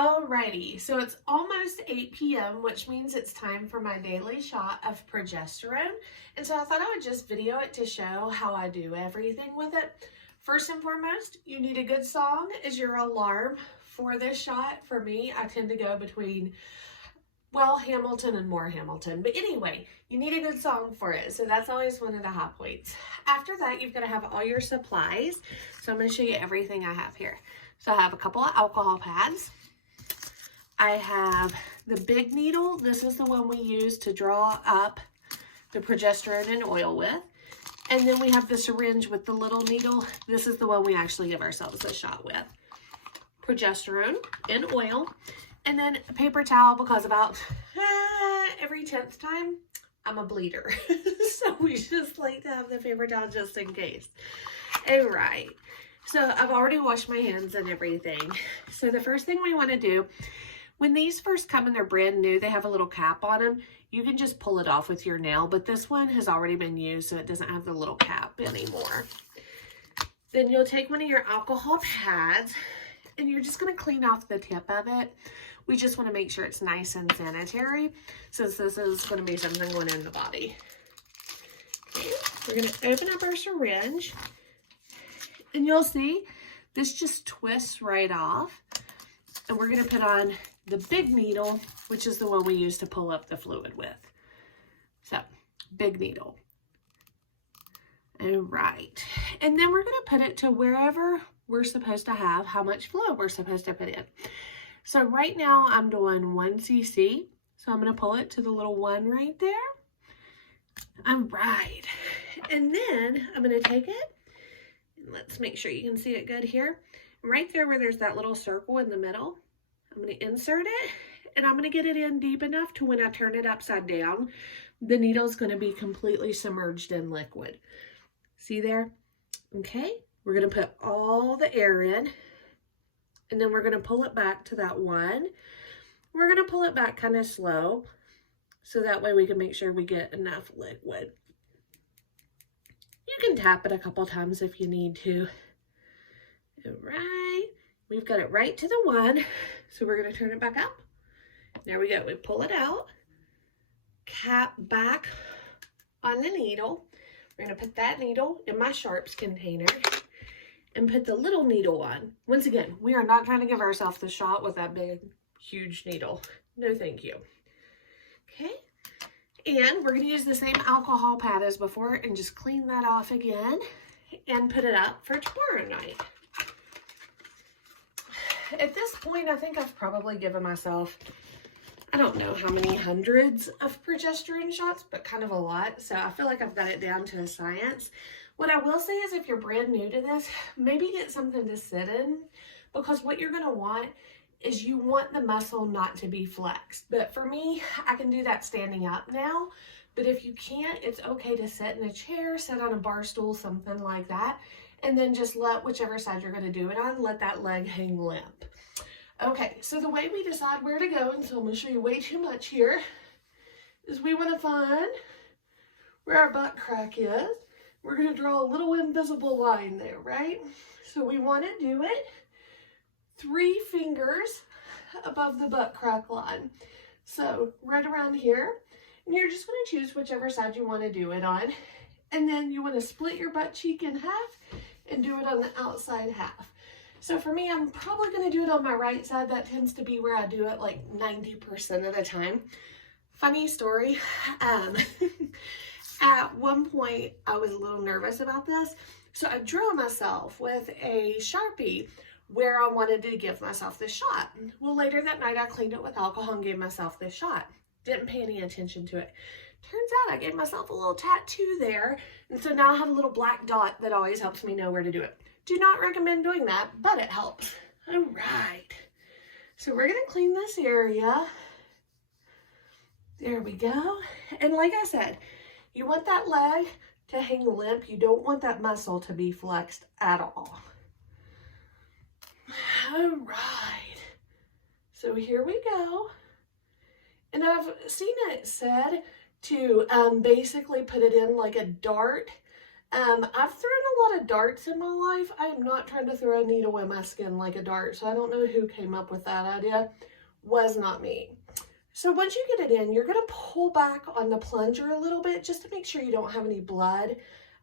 Alrighty, so it's almost 8 p.m., which means it's time for my daily shot of progesterone. And so I thought I would just video it to show how I do everything with it. First and foremost, you need a good song as your alarm for this shot. For me, I tend to go between, well, Hamilton and more Hamilton. But anyway, you need a good song for it. So that's always one of the high points. After that, you've got to have all your supplies. So I'm going to show you everything I have here. So I have a couple of alcohol pads. I have the big needle. This is the one we use to draw up the progesterone and oil with. And then we have the syringe with the little needle. This is the one we actually give ourselves a shot with. Progesterone and oil. And then a paper towel, because about every 10th time, I'm a bleeder. So we just like to have the paper towel just in case. All right. So I've already washed my hands and everything. So the first thing we want to do, when these first come and they're brand new, they have a little cap on them. You can just pull it off with your nail, but this one has already been used, so it doesn't have the little cap anymore. Then you'll take one of your alcohol pads, and you're just going to clean off the tip of it. We just want to make sure it's nice and sanitary, since this is going to be something going in the body. Okay, we're going to open up our syringe, and you'll see this just twists right off. And we're going to put on the big needle, which is the one we use to pull up the fluid with. So, big needle. All right. And then we're going to put it to wherever we're supposed to have, how much fluid we're supposed to put in. So right now I'm doing 1 cc. So I'm going to pull it to the little 1 right there. All right. And then I'm going to take it. And let's make sure you can see it good here. Right there where there's that little circle in the middle, I'm going to insert it, and I'm going to get it in deep enough to when I turn it upside down, the needle's going to be completely submerged in liquid. See there? Okay, we're going to put all the air in, and then we're going to pull it back to that 1. We're going to pull it back kind of slow, so that way we can make sure we get enough liquid. You can tap it a couple times if you need to. All right, we've got it right to the 1, so we're going to turn it back up. There we go. We pull it out, cap back on the needle. We're going to put that needle in my sharps container and put the little needle on. Once again, we are not trying to give ourselves the shot with that big, huge needle. No, thank you. Okay, and we're going to use the same alcohol pad as before and just clean that off again and put it up for tomorrow night. At this point, I think I've probably given myself, I don't know how many hundreds of progesterone shots, but kind of a lot. So I feel like I've got it down to a science. What I will say is if you're brand new to this, maybe get something to sit in, because what you're going to want is you want the muscle not to be flexed. But for me, I can do that standing up now. But if you can't, it's okay to sit in a chair, sit on a bar stool, something like that. And then just let whichever side you're going to do it on, let that leg hang limp. Okay, so the way we decide where to go, and so I'm going to show you way too much here, is we want to find where our butt crack is. We're going to draw a little invisible line there, right? So we want to do it 3 fingers above the butt crack line. So right around here, and you're just going to choose whichever side you want to do it on. And then you want to split your butt cheek in half and do it on the outside half. So for me, I'm probably going to do it on my right side. That tends to be where I do it like 90% of the time. Funny story. At one point, I was a little nervous about this. So I drew myself with a Sharpie where I wanted to give myself this shot. Well, later that night, I cleaned it with alcohol and gave myself this shot. Didn't pay any attention to it. Turns out I gave myself a little tattoo there, and so now I have a little black dot that always helps me know where to do it. Do not recommend doing that, but it helps. All right, so we're going to clean this area. There we go. And like I said, you want that leg to hang limp. You don't want that muscle to be flexed at all. All right, so here we go. And I've seen it said to basically put it in like a dart I've thrown a lot of darts in my life. I am not trying to throw a needle in my skin like a dart, so I don't know who came up with that idea. Was not me. So once you get it in, you're going to pull back on the plunger a little bit just to make sure you don't have any blood.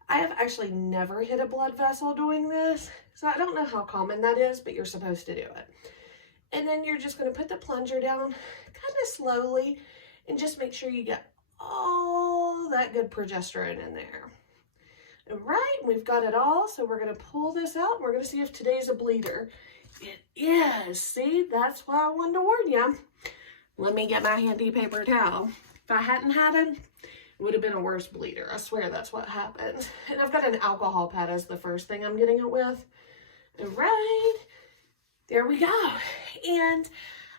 I have actually never hit a blood vessel doing this, so I don't know how common that is, but you're supposed to do it. And then you're just going to put the plunger down kind of slowly and just make sure you get all that good progesterone in there. All right, we've got it all, so we're going to pull this out and we're going to see if today's a bleeder. It is. See, that's why I wanted to warn you. Let me get my handy paper towel. If I hadn't had it, it would have been a worse bleeder. I swear that's what happened. And I've got an alcohol pad as the first thing I'm getting it with. All right, there we go. And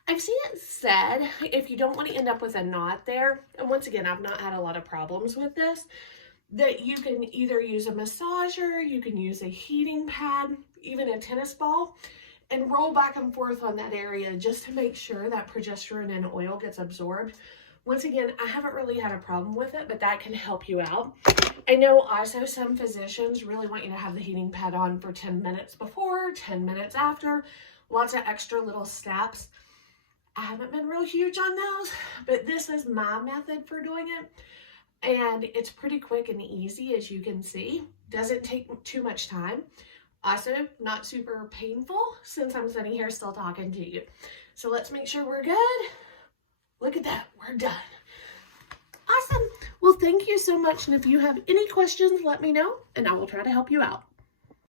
I've seen it said, if you don't want to end up with a knot there, and once again, I've not had a lot of problems with this, that you can either use a massager, you can use a heating pad, even a tennis ball, and roll back and forth on that area just to make sure that progesterone and oil gets absorbed. Once again, I haven't really had a problem with it, but that can help you out. I know also some physicians really want you to have the heating pad on for 10 minutes before, 10 minutes after, lots of extra little steps. I haven't been real huge on those, but this is my method for doing it. And it's pretty quick and easy, as you can see. Doesn't take too much time. Also, not super painful since I'm sitting here still talking to you. So let's make sure we're good. Look at that, we're done. Awesome. Well, thank you so much. And if you have any questions, let me know and I will try to help you out.